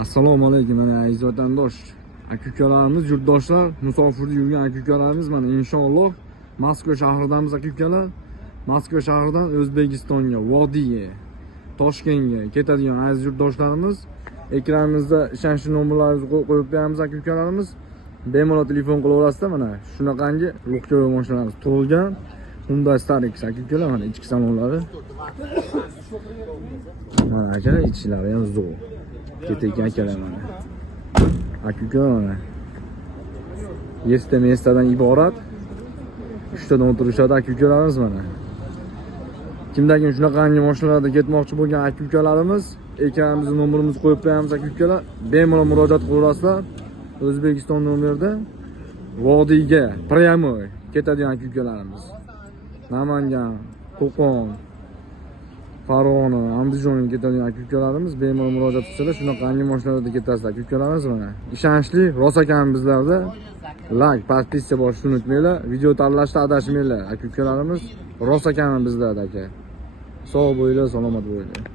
Assalomu alaykum aziz vatandosh. Aka-ukalarimiz, yurtdoshlar, musofirda yurgan aka-ukalarimiz mana inshaalloh Moskva shahridamiz aka-ukalar. Moskva shahridan O'zbekistonga, Vodiyga, Toshkentga ketadigan aziz yurtdoshlarimiz, ekranimizda ishonchli nomerlarimizni qo'yib beramiz aka-ukalarimiz. Bemalol telefon qilaverasizlar mana shunaqangi Luxyoy mashinamiz tug'ilgan Hyundai Starex aka-ukalar mana ichki salonlari. Mana akalar ichlari ham zo'r. Ketayotgan akalar mana. Aka-ukalar mana. Yesta iborat. 3 tadan o'tirishadi aka-ukalarimiz mana. Kimdagi shunaqangi mashinalarda ketmoqchi bo'lgan aka-ukalarimiz, ekranimizga nomerimizni qo'yib qo'yamiz aka-ukalar. Bemalol murojaat qilaverasizlar. O'zbekiston nomerida Vodiyga, Pryamoy ketadigan aka-ukalarimiz. Namangan, Qo'qon, Farg'ona, Andijonga ketadigan aka-ukalarimiz bemalol murojaat qilsalar, shunaqangi mashinalarda ketasizlar aka-ukalarimiz mana. Ishonchli, rost ekan bizlarda. Like, podpiska bosishni unutmanglar. Video tanlashda adashmanglar aka-ukalarimiz. Rost ekan bizlarda aka. Sog' bo'linglar, salomat bo'linglar.